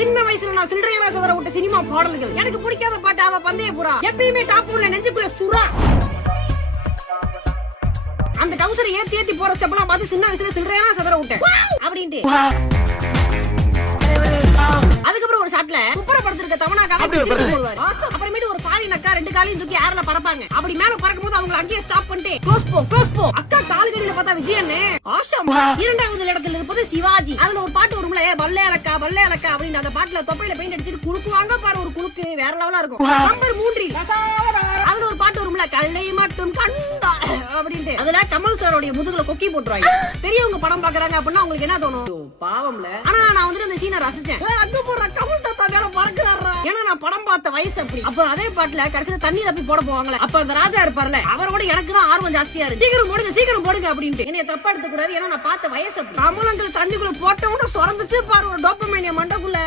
சின்ன வயசுல நான் சில்லறையா சதற விட்ட சினிமா பாடல்கள், எனக்கு பிடிக்காத பாட்டு அவ பந்தய புறா, எப்பயுமே டாப் ஒன்ல நெஞ்சுக்குள்ள சுறா. அந்த டவுசரை ஏத்தி ஏத்தி போற ஸ்டெப்லாம் பார்த்து சின்ன வயசுல சில்லறையா சதற விட்டேன் அப்படின்ட்டு. அதுக்கப்புறம் ஒரு ஷாட்ல குப்பர படுத்திருக்க தவணாக்காக போடுவாரு. அப்புறமேட்டு ஒரு பாரி நக்கா ரெண்டு காலையும் தூக்கி ஏர்ல பறப்பாங்க. அப்படி மேல பறக்கும் போது அவங்க அங்கேயே ஸ்டாப் பண்ணிட்டு க்ளோஸ் போ அக்கா கால்கடியில பார்த்தா விஜயன், ஆஷா. இரண்டாவது இடத்துல இருப்பது சிவாஜி. அதுல ஒரு பாட்டு வரும்ல, பல்லே அலக்கா அப்படின்னு. அந்த பாட்டுல தொப்பையில பெயிண்ட் அடிச்சிட்டு குலுக்குவாங்க பாரு, ஒரு குலுக்கு வேற லெவலா இருக்கும். நம்பர் 3 அதுல ஒரு பாட்டு வரும்ல, கல்லை மட்டும் கண்டா அப்படின்ட்டு. அதுல கமல் சாரோட முதுகுல கொக்கி போட்டுருவாங்க. பெரியவங்க படம் பாக்குறாங்க அப்படின்னா உங்களுக்கு என்ன தோணும்? பாவம்ல. ஆனா நான் வந்து அந்த சீனை ரசிச்சேன். அங்க போற கமல் தாத்தா மேல பறக்குறாரா, ஏன்னா நான் படம் பார்த்த வயசு அப்படி. அப்புறம் அதே பாட்டுல கடைசியில தண்ணீர் அப்படி போட போவாங்களே, அப்ப அந்த ராஜா இருப்பார்ல, அவரோட எனக்கு தான் ஆர்வம் ஜாஸ்தியா இருக்கு. சீக்கிரம் போடுங்க அப்படின்ட்டு. என்னைய தப்பா எடுத்துக்க கூடாது, ஏன்னா நான் பார்த்த வயசு அப்படி. கமலங்கள் தண்ணிக்குள்ள போட்ட உடனே சொரந்துச்சு பாரு ஒரு டோபமைன் மண்டக்குள்ள.